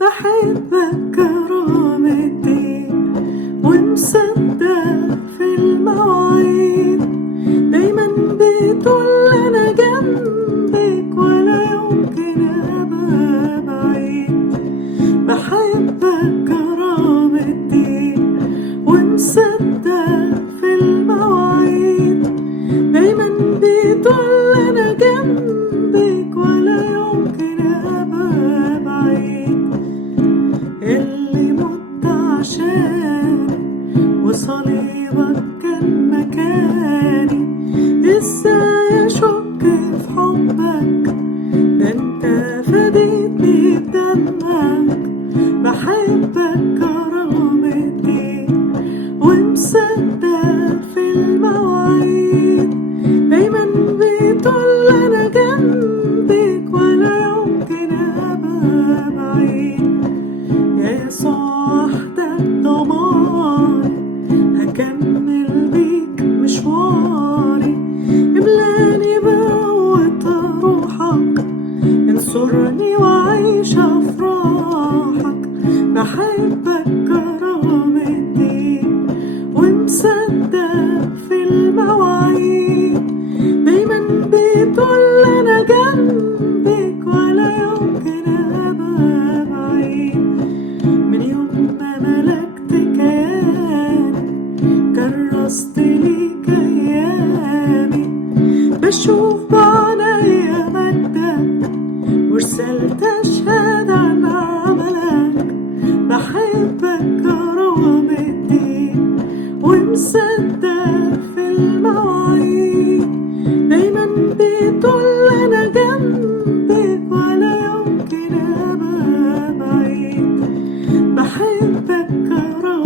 بحبك كرامتي ومصدق في المواعيد، دايما بتقول أنا جنبك ولا يمكن أبقى بعيد. بحبك كرامتي ومصدق في المواعيد، دايما بتقول أنا جنبك ولا يمكن أبقى بعيد. اللي مت عشاني وصليبك كان مكاني، ازاي اشك في حبك؟ ده انت فديتني بدمك. بحبك كرامتي ومصدق في المواعيد، دايما بتقول انا جنبك ولا يمكن ابقى بعيد. يا يسوع وحدك ضماني، هكمل بيك مشواري. املاني بقوة روحك، انصرني وعيش افراحك. بحبك كرامتي ومصدق في المواعيد، دايما بتقول انا جنبك ولا يمكن ابقى بعيد. من يوم ما ملكت كياني كرست ليك ايامي، بشوف بعينيا مجدك ورسلت اشهد عن عملك. بحبك كرامتي ومصدق في المواعيد، دايما بتقول انا جنبك ولا يمكن ابقى بعيد. بحبك كرامتي